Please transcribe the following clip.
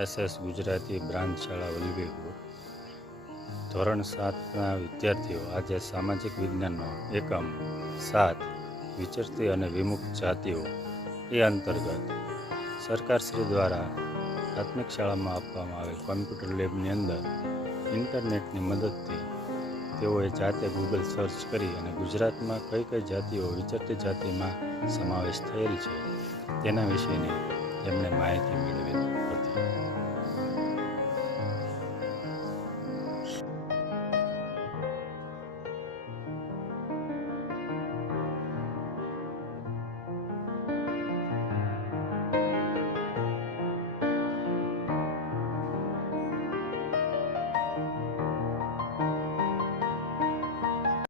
SS Gujarati branch શાળા વલભીપુર ધોરણ 7ના વિદ્યાર્થીઓ આજે સામાજિક વિજ્ઞાનનો એકમ 7 વિચરતી અને વિમુક્ત જાતિઓ એ અંતર્ગત સરકારશ્રી દ્વારા પ્રાથમિક શાળામાં આપવામાં આવેલ કોમ્પ્યુટર લેબની અંદર ઇન્ટરનેટની મદદથી તેઓએ જાતે ગૂગલ સર્ચ કરી અને ગુજરાતમાં કઈ કઈ જાતિઓ વિચરતી જાતિમાં સમાવેશ થયેલ છે તેના વિશેની એમણે માહિતી મેળવી.